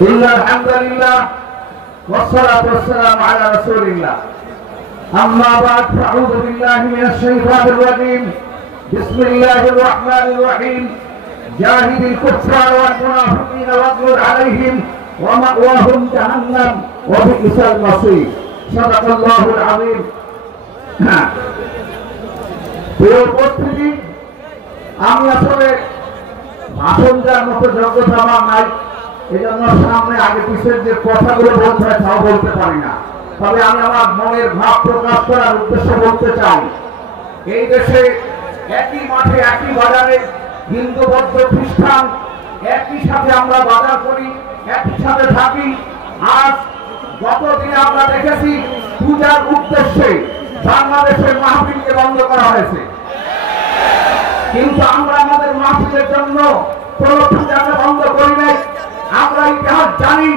إن الحمد لله والصلاة والسلام على رسول الله أما بعد فأعوذ بالله من الشيطان الرجيم بسم الله الرحمن الرحيم جاهد الكفار والمنافقين واغلظ عليهم ومأواهم جهنم وبئس المصير صدق الله العظيم আমি আসলে ভাষণ দেওয়ার মতো যোগ্যতা আমার নাই, এই জন্য সামনে আগে পিছের যে কথাগুলো বলতে হয় তাও বলতে পারি না। তবে আমি আমার মনের ভাব প্রকাশ করার উদ্দেশ্যে বলতে চাই, এই দেশে একই মাঠে একই বাজারে হিন্দু বৌদ্ধ খ্রিস্টান একই সাথে আমরা বাজার করি, একই সাথে থাকি। আজ গতদিনে আমরা দেখেছি পূজার উদ্দেশ্যে বাংলাদেশের মাহফিলকে বন্ধ করা হয়েছে, কিন্তু আমরা আমাদের মাহফিলের জন্য কোন পূজাকে বন্ধ করি নাই। আমরা ইতিহাস জানি,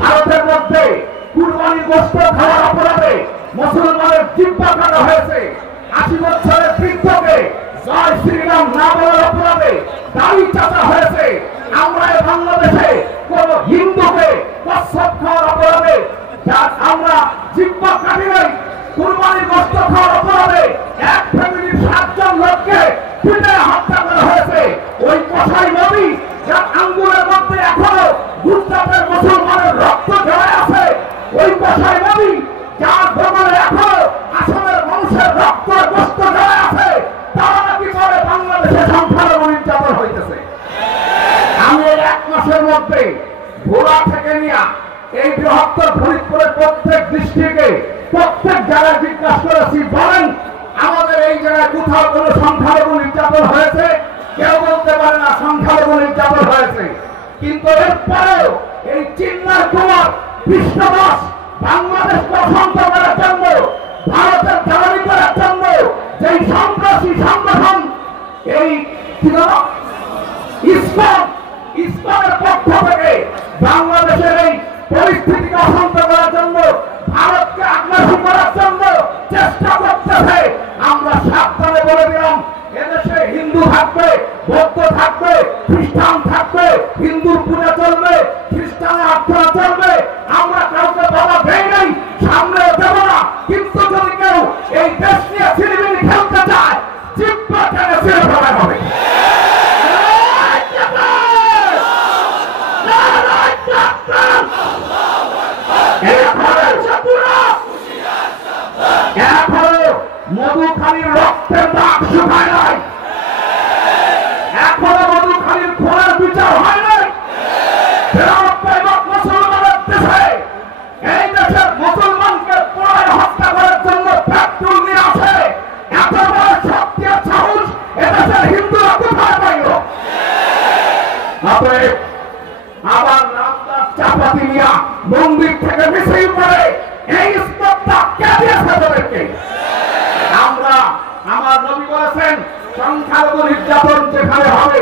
ভারতের মধ্যে কুরবানি গোশত খাওয়ার অপরাধে মুসলমানের জিহ্বা কাটা হয়েছে। 80 বছরের বৃদ্ধকে জয় শ্রীরাম না বলার অপরাধে দাড়ি চাচা হয়েছে। আমরা বাংলাদেশে কোন হিন্দুকে কসম খাওয়ার অপরাধে আমরা জিহ্বা কাটি নাই। কুরবানি গোশত খাওয়ার অপরাধে এক ফ্যামিলির 7 জন লোককে পিটে হত্যা করা হয়েছে। ওই কসাই নবী যার আঙ্গুলের মধ্যে এখনো গুজরাটের মুসলমানের রক্ত জড়ায় আছে, ওই কসাই নবী যার দমনে এখনো আসামের মানুষের রক্ত গোশত জড়ায় আছে, তারা নাকি পরে বাংলাদেশে সংখ্যালঘু নির্যাতন হইতেছে। আমি এই 1 মাসের মধ্যে ভোলা থেকে নিয়ে এই বৃহত্তর ফরিদপুরের প্রত্যেক ডিস্ট্রিক্টে প্রত্যেক জায়গায় জিজ্ঞাসা করেছি, বলেন আমাদের এই জায়গায় কোথাও কোনো সংখ্যালঘু নির্যাতন হয়েছে? কেউ বলতে পারে না সংখ্যালঘু নির্যাতন হয়েছে। কিন্তু এরপরেও এই চিন্নার কুমার বিশ্বদাস বাংলাদেশকে অশান্ত করার জন্য, ভারতের দালালি করার জন্য যেই সন্ত্রাসী সংগঠন এই ইসলামের পক্ষ থেকে বাংলাদেশের এই পরিস্থিতিকে অশান্ত করার জন্য, ভারতকে আগ্রাসী করার জন্য চেষ্টা করতেছে। আমরা সাবধানে বলে দিলাম, এদেশে হিন্দু থাকবে, বৌদ্ধ থাকবে, খ্রিস্টান থাকবে, হিন্দুর পূজা চলবে, খ্রিস্টানের আরাধনা চলবে। আমরা কাউকে বাধা দেই নাই, সামনে দেব না। কিন্তু যদি কেউ এই দেশ নিয়ে ছিনিমিনি খেলতে চায়, জিহ্বা টেনে ছিঁড়ে ফেলা হবে। মধুখালীর রক্তের দাগ শুকায় নাই, এখনো মধুখালীর খুনের বিচার হয় নাই। মুসলমানের দেশে এই দেশের মুসলমানকে পুনরায় হত্যা করার জন্য পেট্রোল নিয়ে আসে, এত বড় শক্তি আর সাহস এদেশের হিন্দুরা কোথায় পাইল? আবার রামদাস চাপাতি নিয়া মন্দির থেকে মিছিল করে এই স্পর্ধা কে দিয়েছে তাদেরকে? আমরা, আমার নবী বলেছেন, সংখ্যালঘু নির্যাতন যেখানে হবে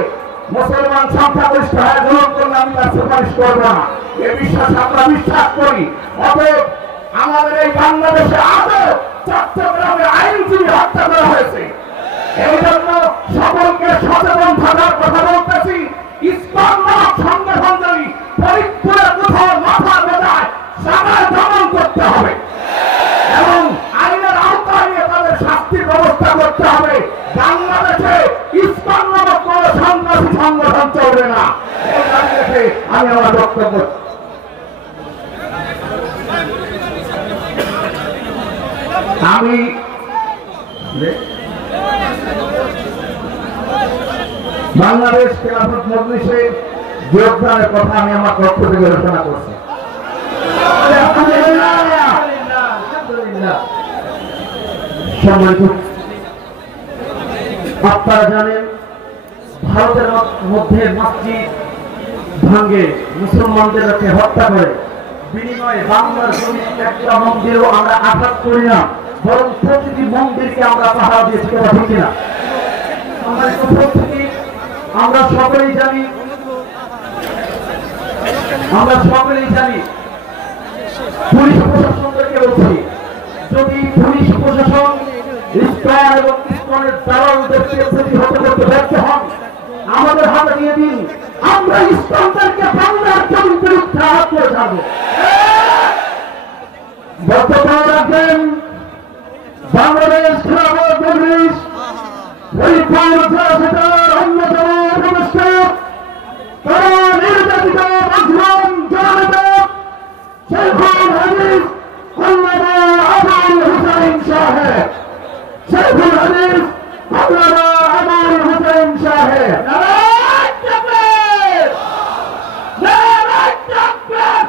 মুসলমান সংখ্যাগরিষ্ঠ হয়ে গ্রহণ করলে আমি তার সুপারিশ করবো না। এ বিশ্বাস আমরা বিশ্বাস করি। অতএব আমাদের এই বাংলাদেশে আজও চট্টগ্রামে আইনজীবী হত্যা করা হয়েছে। এই জন্য সকলকে সচেতন থাকার কথা বলতেছি। ইসলাম নামক সংগঠন যদি ফরিদপুরের কোথাও মাথা গোটায়, সবাই দমন করতে হবে এবং আইনের আওতায় নিয়ে তাদের শাস্তির ব্যবস্থা করতে হবে। বাংলাদেশে ইসলাম নামক কোন সন্ত্রাসী সংগঠন চলবে না। এই দাবি রেখে আমি আমার বক্তব্য বাংলাদেশ খেলাফত মজলিসে যোগদানের কথা আমি আমার পক্ষ থেকে ঘোষণা করছি। আপনারা জানেন, ভারতের মধ্যে মসজিদ ভাঙ্গে মুসলমানদেরকে হত্যা করে বিনিময়ে বাংলার জমি একটা মন্দিরও আমরা আঘাত করি না, বরং প্রতিটি মন্দিরকে আমরা পাহারা দিয়েছি। কথা ঠিক না? আমরা সকলেই জানি, পুলিশ প্রশাসনদেরকে বলছি, যদি পুলিশ প্রশাসন ইসলাম এবং ইসলামের দালালদেরকে প্রতিহত করতে ব্যর্থ হন, আমাদের হাতে দিয়ে দিন। আমরা ইসলামদেরকে বাংলার জমির বিরুদ্ধে হবে। বক্তব্য রাখবেন বাংলাদেশ খেলাফত মজলিস ফরিদপুর জেলা শাখার অন্যতম উপদেষ্টা তথা নির্যাতিত মাজলুম জননেতা শেখুল হাদিস আল্লামা আবুল হুসাইন সাহেব। শেখুল হাদিস আল্লামা আবুল হুসাইন সাহেব। নারায়ে তাকবীর, নারায়ে তাকবীর।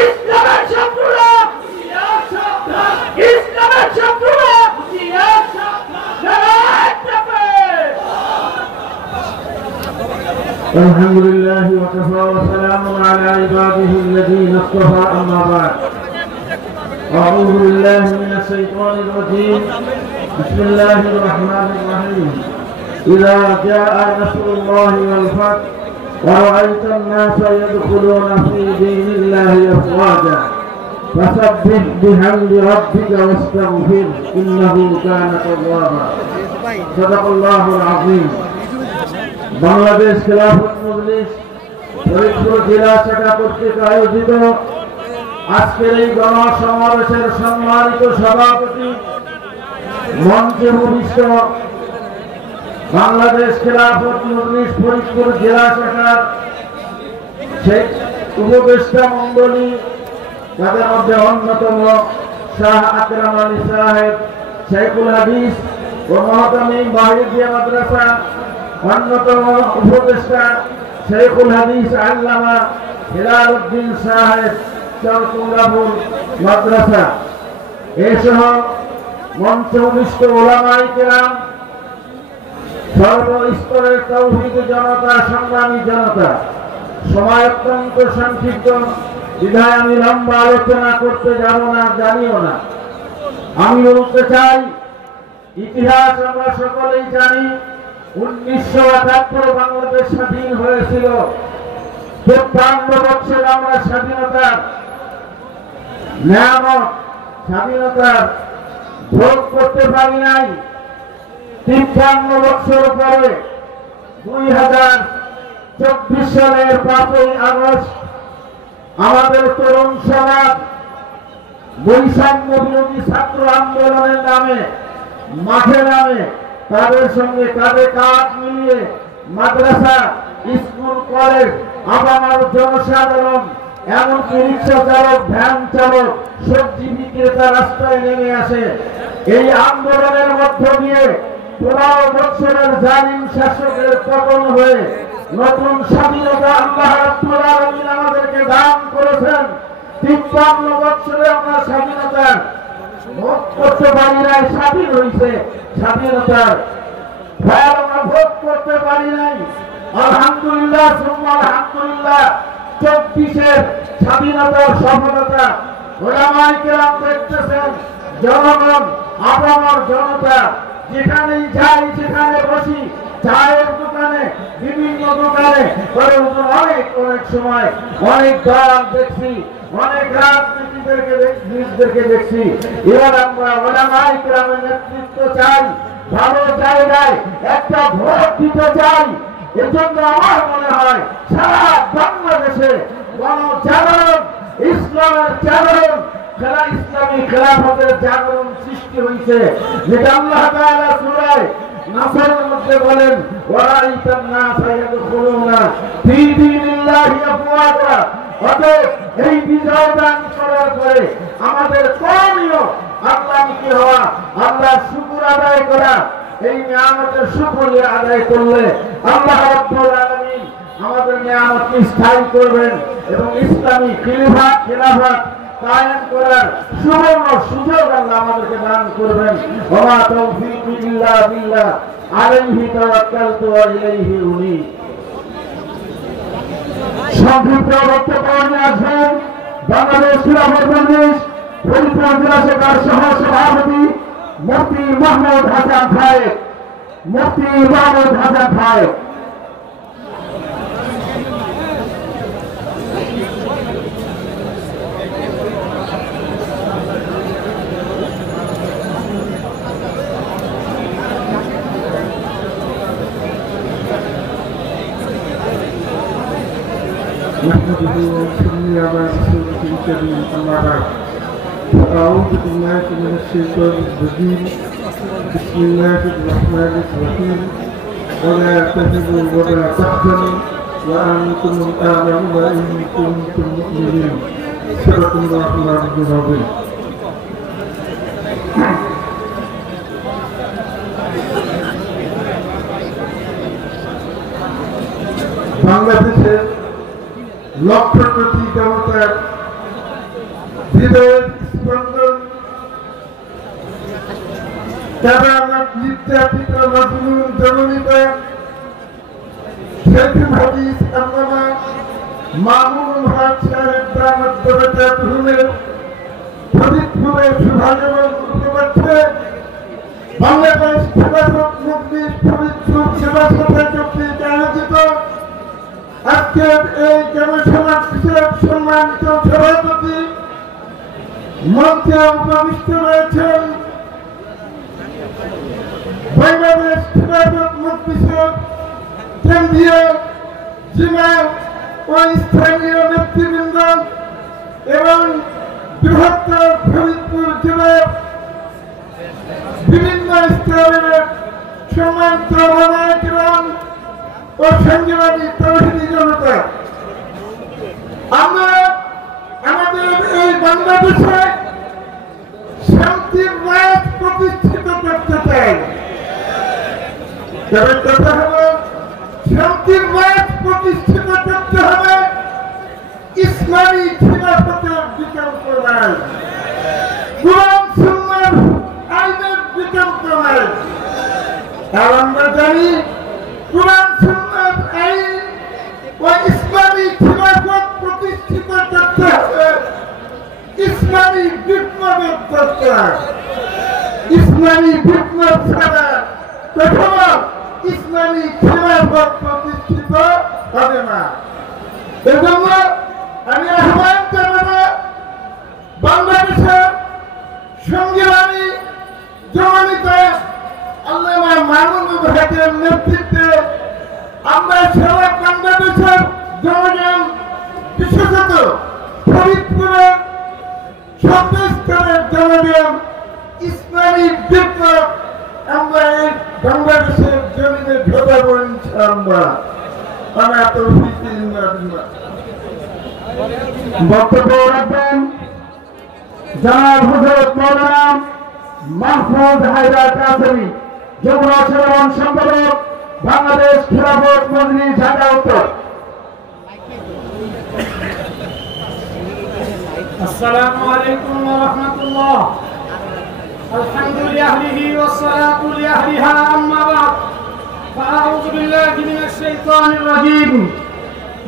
ইসলামের শত্রুরা, ইসলামের শত্রুরা, নারায়ে তাকবীর। الحمد لله وكفى وسلام على عباده الذين اصطفى أما بعد أعوذ بالله من الشيطان الرجيم بسم الله الرحمن الرحيم إذا جاء نصر الله والفتح ورأيت الناس يدخلون في دين الله أفواجا فسبح بحمد ربك واستغفره إنه كان توابا صدق الله العظيم। বাংলাদেশ খেলাফত মজলিস ফরিদপুর জেলা শাখা কর্তৃক আয়োজিত আজকের এই গণসমাবেশের সম্মানিত সভাপতি, মঞ্চে উপবিষ্ট বাংলাদেশ খেলাফত মজলিস ফরিদপুর জেলা শাখার উপদেষ্টা মন্ডলী, তাদের মধ্যে অন্যতম শাহ আকরাম আলী সাহেব, শেখুল হাদিস ও মহতামিম বাহিদিয়া মাদ্রাসা, অন্যতম উপদেষ্টা শেখুল হাদিস আল্লামা হেলাল উদ্দিন সাহেব চরকুন্দাপুর মাদ্রাসা, এসহ মঞ্চে উপবিষ্ট ওলামায়ে কেরাম, সর্বস্তরের তৌহিদ জনতা, সংগ্রামী জনতা। সময় অত্যন্ত সংক্ষিপ্ত, বিধায় আমি লম্বা আলোচনা করতে যাব না, জানিও না। আমি বলতে চাই, ইতিহাস আমরা সকলেই জানি। 1971 বাংলাদেশ স্বাধীন হয়েছিল। 53 বছর আমরা স্বাধীনতার নিয়ামত, স্বাধীনতার ভোগ করতে পারি নাই। 53 বছর পরে 2024 সালের 5ই আগস্ট আমাদের তরুণ সমাজ বৈষম্য বিরোধী ছাত্র আন্দোলনের নামে মাঠে নামে তাদের সঙ্গে কাঁধে কাঁধ মিলিয়ে মাদ্রাসা, স্কুল, কলেজ, আপামর জনসাধারণ, এমনকি রিক্সা চালক, ভ্যান চালক, সবজি বিক্রেতা রাস্তায় নেমে আসে। এই আন্দোলনের মধ্য দিয়ে 15 বছরের জালিম শাসকের পতন হয়ে নতুন স্বাধীনতা আল্লাহ রাব্বুল আলামিন আমাদেরকে দান করেছেন। 53 বছরে আমরা স্বাধীনতার ভোগ করতে পারি নাই, স্বাধীন হয়েছে, স্বাধীনতার ফল আমরা ভোগ করতে পারি নাই। আলহামদুলিল্লাহ, সুম্মা আলহামদুলিল্লাহ, 24-এর স্বাধীনতার সফলতা ওলামায়ে কেরাম দেখতেছেন। জনগণ, আপামর জনতা, যেখানেই যাই, যেখানে বসি, চায়ের দোকানে, বিভিন্ন দোকানে, অনেক সময় অনেক দল দেখছি, অনেক রাজনীতিদেরকে দেখছি। এবার আমরা ওলামায়ে কেরামের নেতৃত্ব চাই, ভালো জায়গায় একটা ভোট দিতে চাই। এজন্য আমার মনে হয় সারা বাংলাদেশে গণজাগরণ, ইসলামের জাগরণ, ইসলামী খেলাফতের জাগরণ সৃষ্টি হয়েছে, যেটা আল্লাহ তাআলা সূরা নাসরের মধ্যে বলেন, ওয়ারাইতান নাসা ইয়াদখুলুনা ফী দীনিল্লাহি আফওয়াজা। অতএব এই বিজয় দান করার পরে আমাদের করণীয় আল্লাহমুখী হওয়া, আল্লাহর শুকর আদায় করা। এই নিয়ামতের শুকরিয়া আদায় করলে আল্লাহ রাব্বুল আলামিন আমাদের নিয়ামতকে স্থায়ী করবেন এবং ইসলামী খিলাফত কায়েম করার সুবর্ণ সুযোগ আল্লাহ আমাদেরকে দান করবেন। ওয়া তাওফীকি ইল্লা বিল্লাহ, আলাইহি তাওয়াক্কালতু ওয়া ইলাইহি উনীব। সংক্ষিপ্ত বক্তব্য নিয়ে আসবেন বাংলাদেশ খেলাফত মজলিস ফরিদপুর জেলা শাখার সহ সভাপতি মুফতি মাহমুদ হাসান সাহেব। মুফতি মাহমুদ হাসান সাহেব। نحمده ونصلي على رسوله الكريم أما بعد أعوذ بالله من الشيطان الرجيم بسم الله الرحمن الرحيم ولا تهنوا ولا تحزنوا وأنتم الأعلون إن كنتم مؤمنين صدق الله العظيم বাংলাদেশের লক্ষ কোটি জনতার হৃদয়ের স্পন্দন যারা নির্যাতিত মাজলুম জননীরা শেখ হাদিস আল্লামা মামুনুল হক সাহেব দামাত বরকাতুহুমের ফরিদপুরের সৌভাগ্যবান উপলক্ষে বাংলাদেশ খেলাফত মজলিস ফরিদপুর সেবা সভা কর্তৃক আয়োজিত আজকের এই জনসমাজ বিষয়ক সম্মানিত সভাপতি মঞ্চে উপবিষ্ট রয়েছেন বাংলাদেশ খেলাফত মজলিসের কেন্দ্রীয় জেলা ও স্থানীয় নেতৃবৃন্দ এবং বৃহত্তর ফরিদপুর জেলার বিভিন্ন স্তরের সম্মানিত ওলামায়ে-কেরাম ও সংগ্রামী তাওহীদি জনতা, আমরা আমাদের এই বাংলাদেশে শান্তির রাত প্রতিষ্ঠিত করতে চাই। তবে কথা হলো শান্তির রাত প্রতিষ্ঠিত করতে হবে ইসলামী খিলাফতের বিকল্প নাই, কুরআন সুন্নাহর আইনের বিকল্প নাই। আর আমরা জানি কুরআন সুন্নাহর আইন ও ইসলামী খিলাফত প্রতিষ্ঠিত করতে হবে ইসলামী বিপ্লবের দরকার। ইসলামী বিপ্লব ছাড়া কখনো ইসলামী খিলাফত প্রতিষ্ঠিত হবে না। এজন্য আমি আহ্বান জানাবো বাংলাদেশের সংগ্রামী জননীতা আল্লামা মামুনুল হকের নেতৃত্বে আমরা সারা বাংলাদেশের জনগণ, বিশেষত ফরিদপুরের সর্বস্তরের জনগণ ইসলামী বিপ্লব আমরা এই বাংলাদেশের জমিনে ঘটাবো ইনশাআল্লাহ। আমরা তৌফিক দিল্লাহ। বক্তব্য রাখবেন জনাব হযরত মাওলানা মাহফুজ হায়দার কাসেমী, যুগ্ম সাধারণ সম্পাদক, বাংলাদেশ খেলাফত মজলিস, ঢাকা উত্তর। আসসালামু আলাইকুম ওয়া রাহমাতুল্লাহ। আলহামদুলিল্লাহ ওয়াস সালাতু লিআহলিহা আম্মা বা'দ। ফাআউযু বিল্লাহি মিনাশ শাইতানির রাজীম।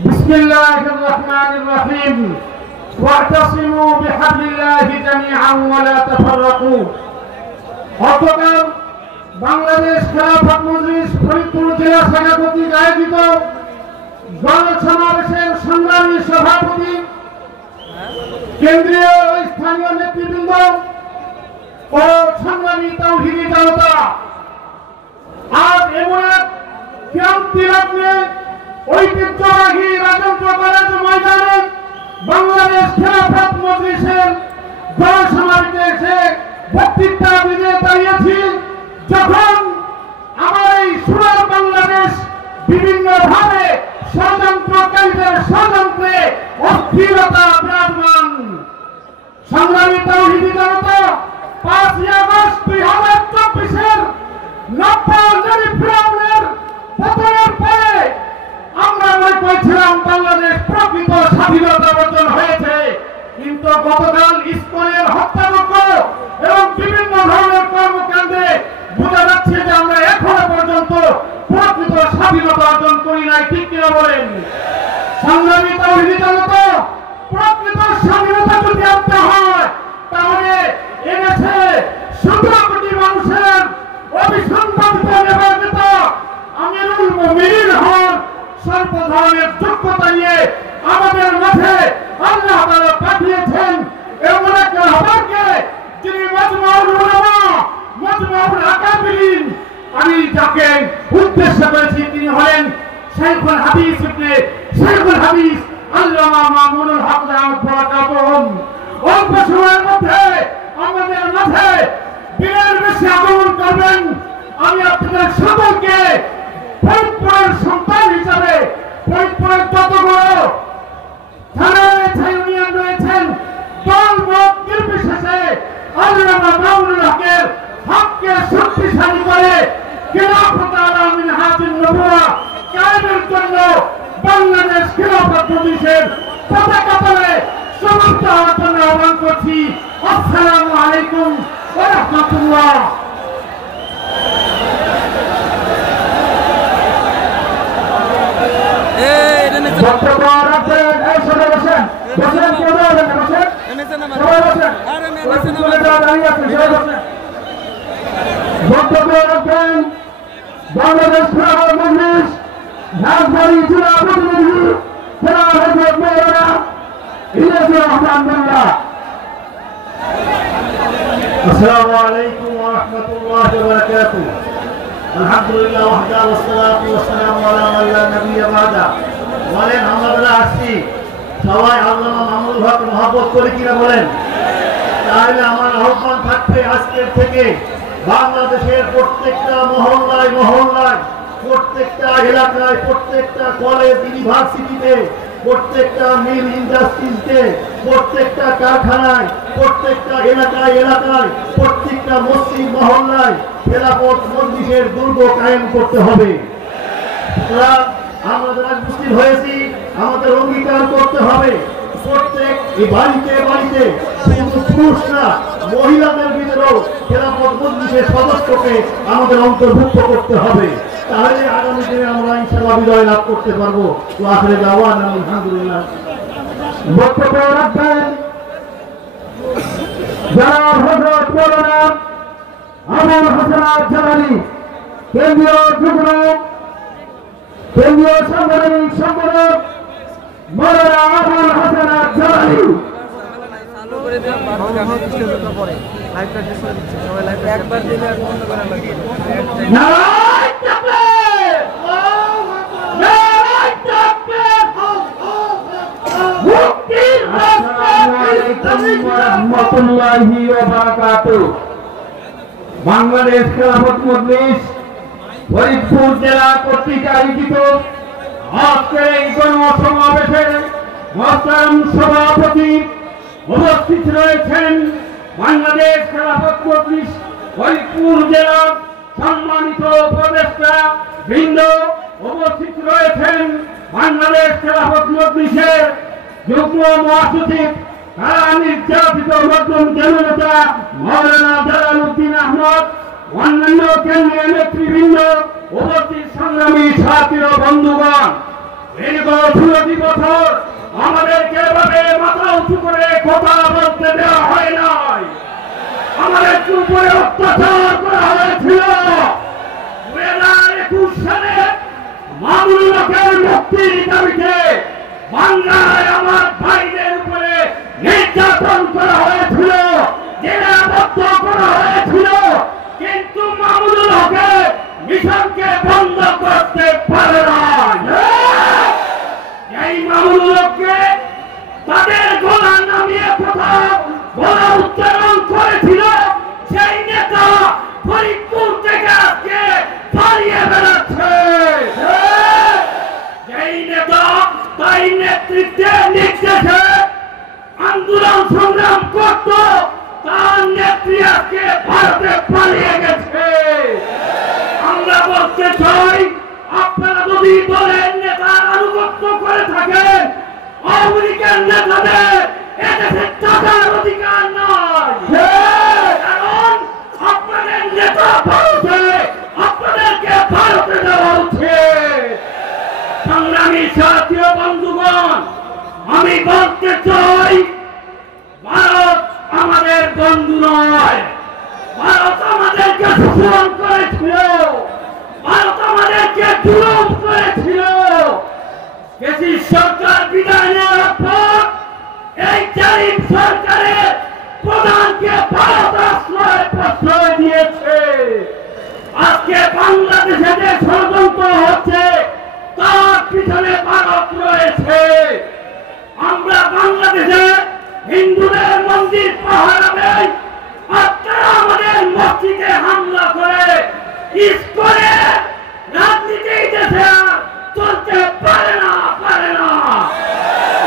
বিসমিল্লাহির রাহমানির রাহিম। ওয়া'তাসিমু বিহাবলিল্লাহি জামিআন ওয়া লা তাফাররাকু। গতকাল বাংলাদেশ খেলাফত মজলিস ফরিদপুর জেলা শাখা কর্তৃক আয়োজিত গণসমাবেশের সংগ্রামী সভাপতি, কেন্দ্রীয় ও স্থানীয় নেতৃবৃন্দ ও সংগ্রামী তাওহীদি জনতা, আজ এমন এক ক্রান্তি লগ্নে ঐতিহ্যবাহী রাজেন্দ্র কলেজ ময়দানে বাংলাদেশ খেলাফত মজলিসের গণসমাবেশে এসে বক্তৃতা দিতে দাঁড়িয়েছি, যখন আমার এই সোনার বাংলাদেশ বিভিন্নভাবে ষড়যন্ত্রকারীদের ষড়যন্ত্রে অস্থিরতা বিরাজমান। সংগ্রামী তাওহীদি জনতা, 5ই আগস্ট 2024-এর নব্বই ফিরাউনের পতনের পরে আমরা মনে করেছিলাম বাংলাদেশ প্রকৃত স্বাধীনতা অর্জন হয়েছে, কিন্তু গতকাল ইসকনের হত্যাযজ্ঞ এবং বিভিন্ন ধরনের কর্মকাণ্ডে বোঝা যাচ্ছে যে আমরা এখনো পর্যন্ত প্রকৃত স্বাধীনতা অর্জন করি নাই। ঠিক কিনা বলেন? সংগ্রামী তাওহীদি জনতা, প্রকৃত স্বাধীনতা যদি আনতে হয় তাহলে এনেছে 17 কোটি মানুষের অবিসংবাদিত নির্বাচিত আমিরুল মুমিনিন হন সর্ব ধরনের যোগ্যতা নিয়ে আমাদের মাঝে আল্লাহ তাআলা পাঠিয়েছেন এমন এক রাহবারকে, যিনি মাজমাউল উলামা, মাজমাউল আকাবিরিন। আমি যাকে উদ্দেশ্য করেছি তিনি হলেন শাইখুল হাদিস ইবনে শাইখুল হাদিস আল্লাহ প্রদেশের পতাকা তলে সমস্ত হওয়ার জন্য আহ্বান করছি। আসসালামু আলাইকুম ওয়া রাহমাতুল্লাহ। বক্তব্য রাখবেন, এই সবাই বসেন, বসেন, কেউ দাঁড়াবেন না, বসেন, সবাই বসেন, চলে যাওয়া দাঁড়িয়ে আছেন, সবাই বসেন। বক্তব্য রাখবেন বাংলাদেশ খেলাফত মজলিস রাজবাড়ী জেলা প্রতিনিধি জেলা হযরত মওলানা ইলিয়াসুর রহমান মোল্লা। আসসালামু আলাইকুম ওয়া রাহমাতুল্লাহি ওয়া বারাকাতুহু। আলহামদুলিল্লাহ ওয়াহদা ওয়াসসালাতু ওয়াসসালামু আলা মান লা নাবিয়্যা বা'দা। বলেন আমরা আসছি সবাই আল্লামা মামুনুল হক মহব্বত করে কিনা বলেন। তাহলে আমার আহ্বান থাকবে আজকের থেকে বাংলাদেশের প্রত্যেকটা মহল্লায় মহল্লায়, প্রত্যেকটা এলাকায়, প্রত্যেকটা কলেজ ইউনিভার্সিটিতে, প্রত্যেকটা মিল ইন্ডাস্ট্রিজে, প্রত্যেকটা কারখানায়, প্রত্যেকটা এলাকায় এলাকায়, প্রত্যেকটা মসজিদ মহল্লায় খেলাফত মজলিসের দুর্গ কায়েম করতে হবে। আমরা যারা উপস্থিত হয়েছি আমাদের অঙ্গীকার করতে হবে প্রত্যেক এই বাড়িতে বাড়িতে শুধু পুরুষ না মহিলাদের ভিতরেও খেলাফত মজলিসের সদস্যকে আমাদের অন্তর্ভুক্ত করতে হবে। তাহলে আগামী দিনে আমরা ইনশাআল্লাহ বিজয় লাভ করতে পারবো। তো আখেরে দাওয়ানা আলহামদুলিল্লাহ। বক্তব্য রাখবেন জনাব হযরত মওলানা আবুল হাসান জালালী, কেন্দ্রীয় যুগ্ম কেন্দ্রীয় সাংগঠনিক সম্পাদক মওলানা আবুল হাসান জালালী। নারায়ে তাকবীর, নারায়ে তাকবীর, মুক্তির আসসালামু আলাইকুম ওয়া রাহমাতুল্লাহি ওয়া বারাকাতুহু। বাংলাদেশ খেলাফত মজলিস ফরিদপুর জেলা কর্তৃক আয়োজিত আজকের এই গণসমাবেশে মোহতারাম সভাপতি উপস্থিত রয়েছেন বাংলাদেশ খেলাফত মজলিস ফরিদপুর জেলার সম্মানিত উপদেষ্টা বৃন্দ, উপস্থিত রয়েছেন বাংলাদেশ খেলাফত মজলিসের যুগ্ম মহাসচিব কারা নির্যাতিত মজলুম জনতা মওলানা জালালউদ্দিন আহমদ, অন্যান্য কেন্দ্রীয় নেতৃবৃন্দ, উপস্থিত সংগ্রামী সাথী ও বন্ধুগণ। দীর্ঘ 16 বছর আমাদেরকে এভাবে মাথা উঁচু করে কথা বলতে দেওয়া হয় নাই। আমাদের উপরে অত্যাচার করা হয়েছিল। 2021 সালে মামুনুল হকের মুক্তির দাবিতে বাংলায় আমার ভাইদের উপরে নির্যাতন করা হয়েছিল, জেলাবদ্ধ করা হয়েছিল, কিন্তু মামুনুল হকের মিশনকে বন্ধ করতে পারে না। এই মামুনুল হককে তাদের গলা নামিয়ে কোথাও গলা উচ্চারণ করেছিল সেই নেতা ফরিদপুর থেকে আজকে পালিয়ে বেড়াচ্ছে। এই নেতা তাই নেতৃত্বে নির্দেশে আন্দোলন সংগ্রাম করত, তার নেত্রী আজকে ভারতে পালিয়ে গেছে। আমরা বলতে চাই আপনারা যদি দলের নেতার আনুগত্য করে থাকেন, আওয়ামী লীগের নেতাদের এদেশে থাকার অধিকার নাই। কারণ আপনাদের নেতা ভারতে, আপনাদেরকে ভারতে দেওয়া উচিত। সংগ্রামী সাথী ও বন্ধুগণ, আমি বলতে চাই ভারত আমাদের বন্ধু নয়। ভারত আমাদেরকে শোষণ করেছিল, ভারত আমাদেরকে জুলুম করেছিল। ব্রিটিশ সরকার বিদায় নেওয়ার পর এই জালিম সরকারের প্রধানকে ভারত প্রশ্রয় দিয়েছে। আজকে বাংলাদেশে যে ষড়যন্ত্র হচ্ছে তার পিছনে ভারত রয়েছে। আমরা বাংলাদেশে হিন্দুদের মন্দির পাহারা দেই, আপনারা আমাদের মসজিদে হামলা করে ইসকনে রাজনীতি দেশে চলতে পারে না, পারে না।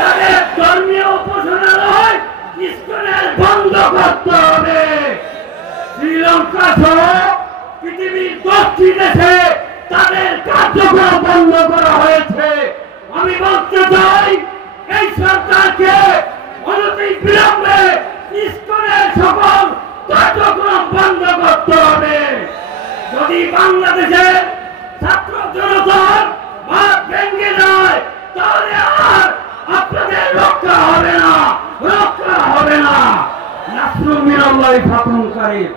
তাদের ধর্মীয় উপাসনালয় ইসকনের বন্ধ করতে হবে। শ্রীলঙ্কা সহ পৃথিবীর 10টি দেশে তাদের কার্যক্রম বন্ধ করা হয়েছে। আমি বলতে চাই পক্ষে অনতি বিলম্বে ইসকনের সকল কার্যক্রম বন্ধ করতে হবে। যদি বাংলাদেশে ছাত্র জনতার ভাত ভেঙে যায় তাহলে আর আপনাদের রক্ষা হবে না, রক্ষা হবে না। নাসরুল মিনাল্লাহি ফাতুন কারীম।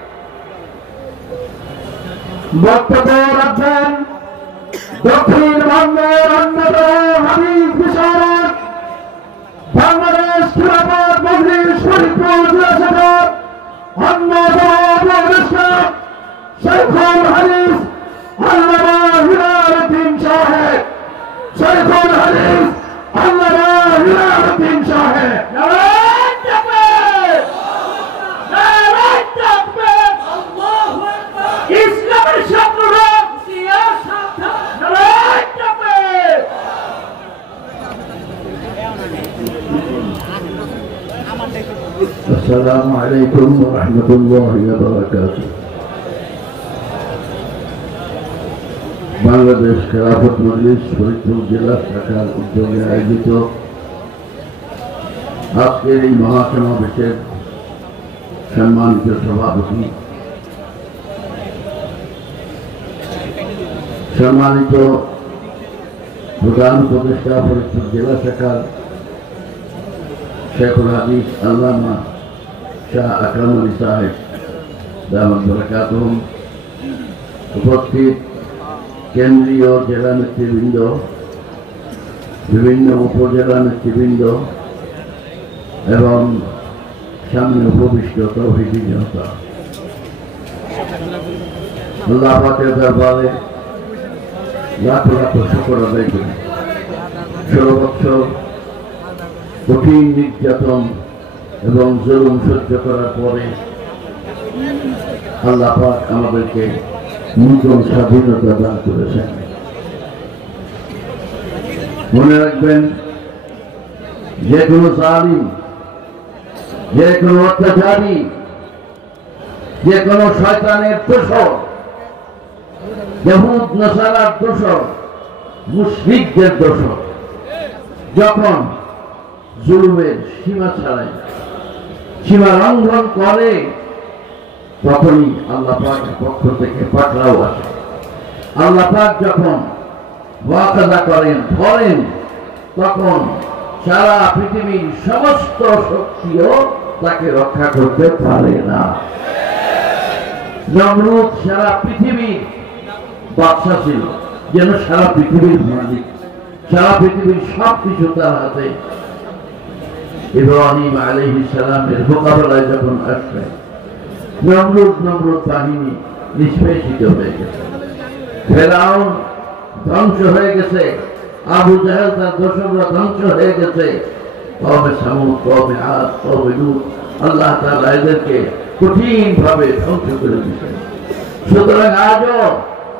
বক্তব্য রাখবেন দক্ষিণবঙ্গের অন্যতম হাদিস বিশারদ, বাংলাদেশ খিলাফত মজলিস ফরিদপুর জেলা শাখার অন্যতম উপদেষ্টা শাইখুল হাদিস আল্লামা হিলালউদ্দিন সাহেব, শাইখুল হাদিস আল্লামা হিলালউদ্দিন সাহেব। নারায়ে তাকবীর, নারায়ে তাকবীর, আল্লাহু আকবার। ইসলামের শত্রুরা সিয়াসত, নারায়ে তাকবীর। আসসালামু আলাইকুম ওয়া রাহমাতুল্লাহি ওয়া বারাকাতুহু। বাংলাদেশ খেলাফত মজলিস ফরিদপুর জেলা শাখার উদ্যোগে আয়োজিত আজকের এই মহাসমাবেশের সম্মানিত সভাপতি, সম্মানিত প্রধান উপদেষ্টা ফরিদপুর জেলা শাখার শাইখুল হাদিস আল্লামা শাহ আকরাম আলী সাহেব দামাত বারাকাতুহুম, উপস্থিত কেন্দ্রীয় জেলা নেতৃবৃন্দ, বিভিন্ন উপজেলা নেতৃবৃন্দ এবং সামনে উপবিষ্ট তৌহিদি জনতা, আল্লাহ পাকের দরবারে লাখ লাখ শুকর আদায় করি। 16 বছর কঠিন নির্যাতন এবং জুলুম সহ্য করার পরে আল্লাহ পাক আমাদেরকে নতুন স্বাধীনতা দান করেছেন। মনে রাখবেন, যে কোনো জালিম, যে কোনো অত্যাচারী, যে কোনো শয়তানের দোষর, ইহুদ নাসারার দোষর, মুশরিকদের দোষর যখন জুলুমের সীমা ছাড়ায়, সীমা লঙ্ঘন করে, তখনই আল্লাহ পাকের পক্ষ থেকে পাকড়াও আসে। আল্লাহ পাক যখন ওয়াদা করেন, ধরেন, তখন সারা পৃথিবীর সমস্ত শক্তিও তাকে রক্ষা করতে পারে না। নমরুদ সারা পৃথিবীর বাদশা ছিল, যেন সারা পৃথিবীর মালিক, সারা পৃথিবীর সব কিছু তার হাতে। ইব্রাহিম আলাইহিস সালামের মোকাবেলায় যখন আসবে, নমরুদ বাহিনী নিষ্পেষিত হয়ে গেছে, ফেরাউন ধ্বংস হয়ে গেছে, আবু জাহেল তার দোসররা ধ্বংস হয়ে গেছে, কওমে সামুদ, কওমে আদ, কওমে লূত, আল্লাহ তাআলা এদেরকে কঠিন ভাবে ধ্বংস করে দিয়েছেন। সুতরাং আজও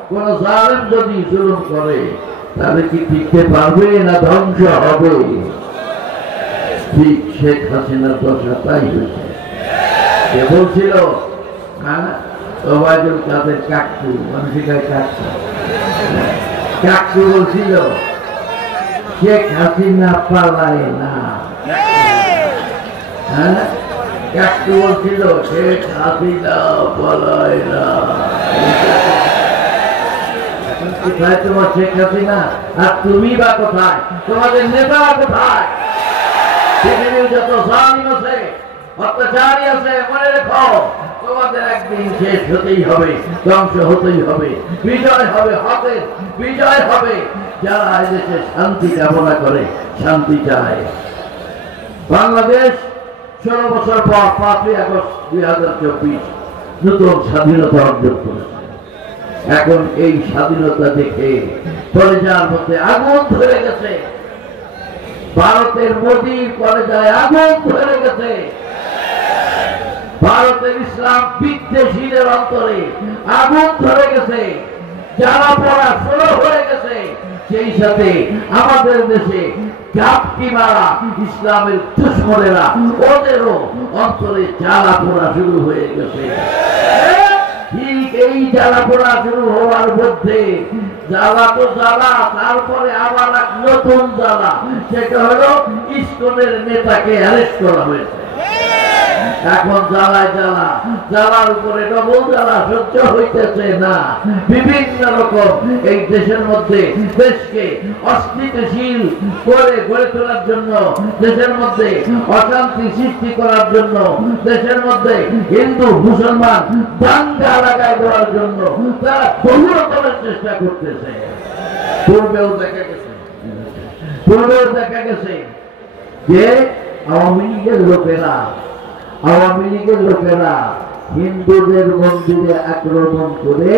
কোন জালেম যদি জুলুম করে, তাহলে কি টিকতে পারবে না ধ্বংস হবে? ঠিক শেখ হাসিনার দশা তাই হয়েছে। কে বলছিল? ওবায়দুল কাদের কাকু, মানুষের কাকু, কাকু বলছিল শেখ হাসিনা পালায় না। হ্যাঁ, কাকু বলছিল শেখ হাসিনা পালায় না। কোথায় তোমার শেখ হাসিনা? আর তুমি বা কোথায়? তোমাদের নেতা কোথায়? পৃথিবীর যত জালিম আছে, অত্যাচারী আছে, মনে রেখো, তোমাদের একদিন শেষ হতেই হবে, ধ্বংস হতেই হবে, বিজয় হবে, হকের বিজয় হবে। যারা এদেশে শান্তি কামনা করে, শান্তি চায়। বাংলাদেশ 16 বছর পর 5ই আগস্ট 2024 নতুন স্বাধীনতা অর্জন করেছে। এখন এই স্বাধীনতা দেখে কলেজার মধ্যে আগুন ধরে গেছে, ভারতের মোদীর কলেজায় আগুন ধরে গেছে, ভারতের ইসলাম বিদ্বেষীদের অন্তরে আগুন ধরে গেছে, জ্বালা পোড়া শুরু হয়ে গেছে। সেই সাথে আমাদের দেশে গাপটি মারা ইসলামের দুশমনেরা, ওদেরও অন্তরে জ্বালা পোড়া শুরু হয়ে গেছে। ঠিক এই জ্বালা পোড়া শুরু হওয়ার মধ্যে জ্বালা তো জ্বালা, তারপরে আবার এক নতুন জ্বালা, সেটা হলো ইসকনের নেতাকে অ্যারেস্ট করা হয়েছে। এখন জ্বালায় জ্বালা, জ্বালার উপরে ডবল জ্বালা সহ্য হইতেছে না। বিভিন্ন রকম এই দেশের মধ্যে দেশকে অস্থিতিশীল করে গড়ে তোলার জন্য, দেশের মধ্যে অশান্তি সৃষ্টি করার জন্য, দেশের মধ্যে হিন্দু মুসলমান দাঙ্গা লাগায় দেওয়ার জন্য তারা বহু রকমের চেষ্টা করতেছে। পূর্বেও দেখা গেছে যে আওয়ামী লীগের লোকেরা হিন্দুদের মন্দিরে আক্রমণ করে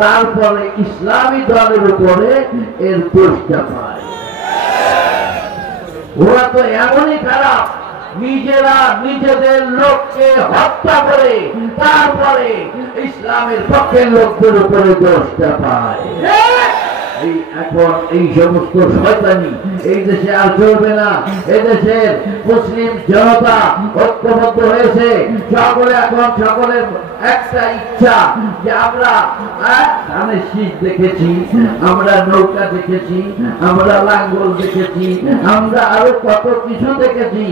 তারপরে ইসলামী দলের উপরে এর দোষটা পায়। ওরা তো এমনই খারাপ, নিজেরা নিজেদের লোককে হত্যা করে তারপরে ইসলামের পক্ষের লোকদের উপরে দোষটা পায়। এখন এই সমস্ত শয়তানি এই দেশে আর চলবে না। এদেশের মুসলিম জনতা ঐক্যবদ্ধ হয়েছে। সকলের একটা ইচ্ছা যে আমরা ধানের শীষ দেখেছি, আমরা নৌকা দেখেছি, আমরা লাঙ্গল দেখেছি, আমরা আরো কত কিছু দেখেছি।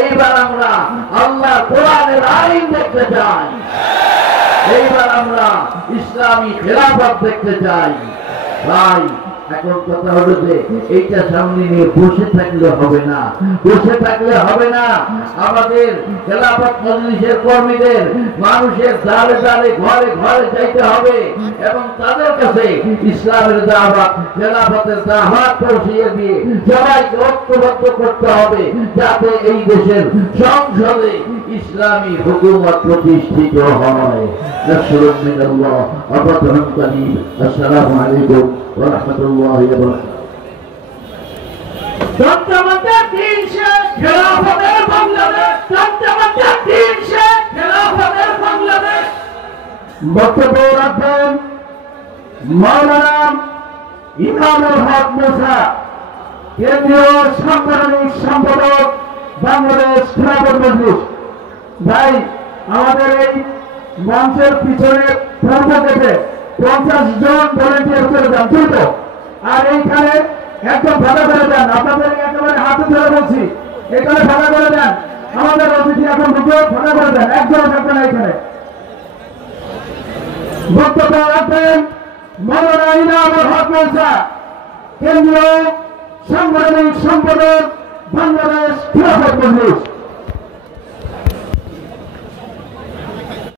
এইবার আমরা আল্লাহ কোরআনের আইন দেখতে চাই। এইবার আমরা ইসলামী খেলাফত দেখতে চাই। ভাই, এখন কথা হলো যে এইটা সামনে নিয়ে বসে থাকলে হবে না। আমাদের খেলাফত মজলিসের কর্মীদের মানুষের দ্বারে দ্বারে ঘরে ঘরে যাইতে হবে এবং তাদের কাছে ইসলামের দাওয়াত, খেলাফতের দাওয়াত পৌঁছিয়ে দিয়ে সবাইকে ঐক্যবদ্ধ করতে হবে, যাতে এই দেশের সংসদে ইসলামী হুকুমত প্রতিষ্ঠিত হয়। আসসালামু আলাইকুম ওয়া রাহমাতুল্লাহি ওয়া বারাকাতুহু। বক্তব্য রাখবেন মাওলানা ইমামুল হক মুসা, কেন্দ্রীয় সাংগঠনিক সম্পাদক, বাংলাদেশ খেলাফত মজলিস। ভাই, আমাদের এই মঞ্চের পিছনে পূর্ব গেটে 50 জন ভলেন্টিয়ার চলে যান দ্রুত, আর এইখানে একদম ফাঁকা করে দেন। আপনাদের একেবারে হাতে ধরে বলছি, এখানে ফাঁকা করে দেন। আমাদের অতিথি এখন ঢুকে ফাঁকা করে দেন, একজন থাকবে না এখানে। বক্তব্য রাখবেন মাওলানা ইমামুল হক মুসা, কেন্দ্রীয় সাংগঠনিক সম্পাদক, বাংলাদেশ খেলাফত মজলিস।